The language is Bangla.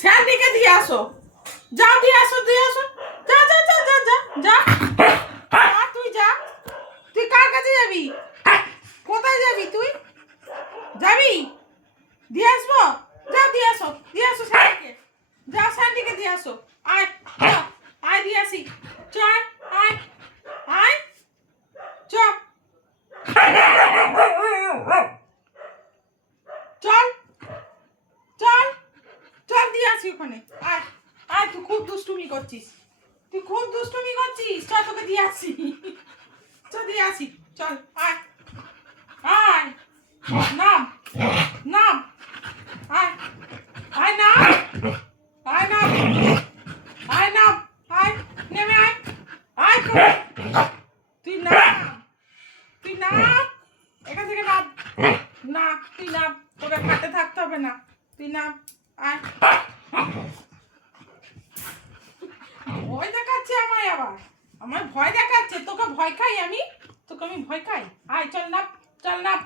স্যান্ডিকে দিয়ে আসো, যাও দিয়ে আসো, দিয়ে আসো, যা যা যা যা যা যা, তুই যা। তুই কার কাছে যাবি? কোথায় যাবি তুই? যাবি? দিয়ে আসবো, যাও দিয়ে আসো, দিয়ে আসো স্যান্ডিকে, যাও স্যান্ডিকে দিয়ে আসো। আয় যাও, আয় দিয়ে আসি, চল আয়, আয় চ, চল চল চল দিয়ে আসি ওখানে। আয় আয়, তুই খুব দুষ্টুমি করছিস, তুই খুব দুষ্টুমি করছিস, চল তোকে দিয়ে আসি, চল দিয়ে আসি, চল আয়, আয় নাম, নাম, আয়, আয় নাম, আয় নাম, আয় নাম, আয় নেমে আয়, আয় তুই নাম, তুই নাম, এখান থেকে নাম, না তুই নাম, তোকে খাটে থাকতে হবে না, তুই নাম, আয়। ভয় দেখাচ্ছে আমায়, আবার আমার ভয় দেখাচ্ছে, তোকে ভয় খাই আমি, তোকে আমি ভয় খাই, আয় চল নাম, চল নাম।